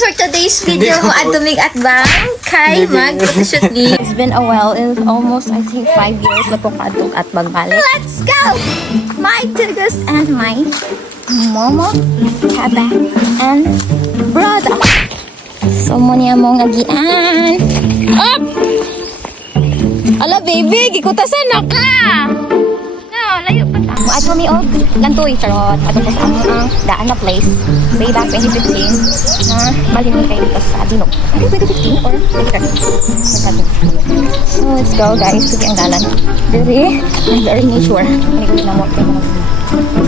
guys, for today's video, maadumig at bang kay mag-photoshoot ni. It's been a while. It's almost, I think, 5 years na po kadug at magbalik. Let's go! My tugus and my momo, taba, and brother. So, muna mong agian. Up! Ala, baby, gikutasan na ka! No, layo pa ta. At kami og lantoy, charot. At sa ang daan na place. Way back 2015 na malimit kayo dito sa Dinog. 2015 or 2013? So, let's go, guys. Sige ang dalan. Very nature. Hindi ko na mo.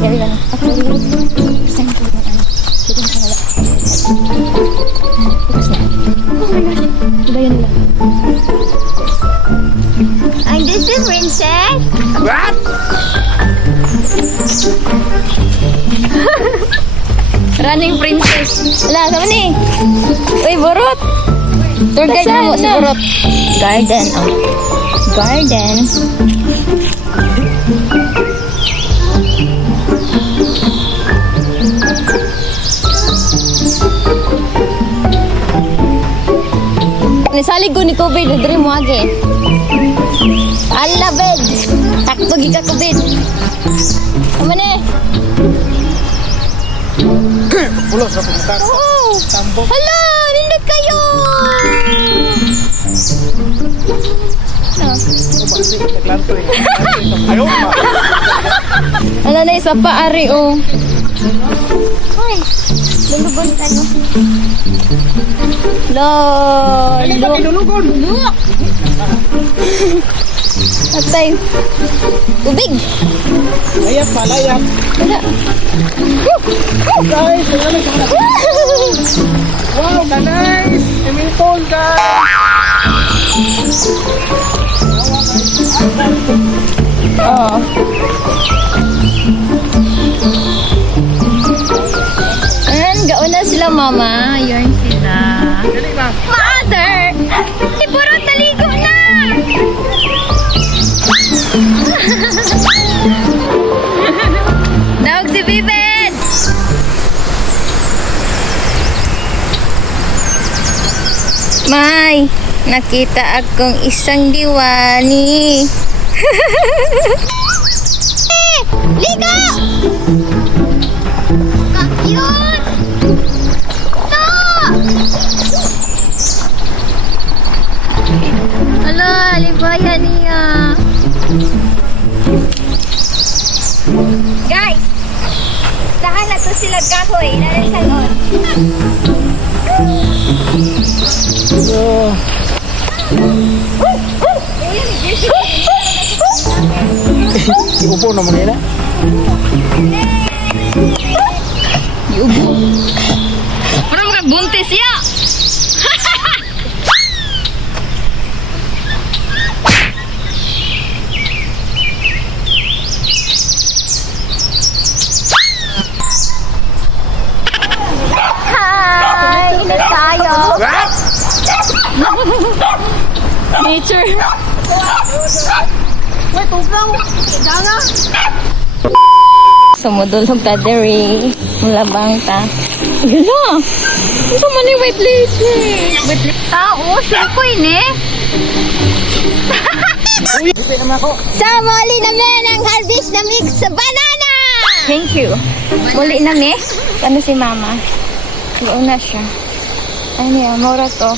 Very lang. Actually, saan ko na ano? Sige na wala. Bukas na. Oh my God. Iba yun nila. I'm just a princess. What? Running princess. Wala, sama ni. Uy, burot. Tour guide na mo si burot. Garden, oh. Garden. Nisalig ko ni Kubid, nagdari mo agi. Ala, bed. Takto gika Kubid. Ano ni? Ulo sa pumunta. Oh! Tambok. Hala! Nindot kayo! Naglanto eh. Ayaw pa. Ano na isa pa, Ari, oh. Ay! Lulugon tayo. Look! Pinulugon. Look! Atay. Tubig! Layap pa, layap. Wala. Guys, wow, ka-nice. Swimming pool, guys. Oh. Ayan, gauna sila, mama. Yarn sila. Dali ba? Mother! Puro taligo na! Dawag si Bibed! May, nakita akong isang diwani. Ligo! Ka-cute! No! Ala, libayan niya. Guys, saan na to sila kahoy? Nalasalon. Iupo na mo nila. Yubo. Parang mga buntis ya. Hi! Init tayo. What? Nature. Wait, tugaw. Danga. Sumudulog ta diri. Mulabang ta. Gala. Ito man ni white lace. White lace. Tao, sikoy ni. Uy, ipin naman ako. Sa muli namin ang harvest na mix sa banana! Thank you. Muli namin. Ano si mama? Una siya. Ay niya, mura to.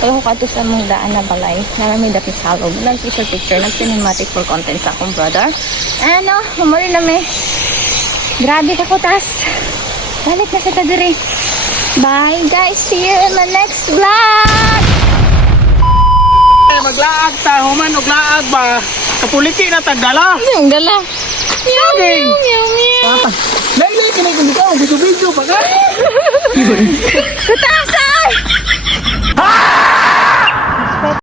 Kala ko kato sa mong daan na balay. Narami dati salog. Nag-picture, nag-cinematic for content sa akong brother. Ano, muli namin. Grabe ka ko, tas. Balik na sa tadiri. Bye guys, see you in my next vlog! Maglaag ta, human og laag ba? Kapuliti na tagdala. Yung dala. Meow, Saging. meow, meow, meow. Laylay ka na kung ikaw, video-video pa ka. Kataas!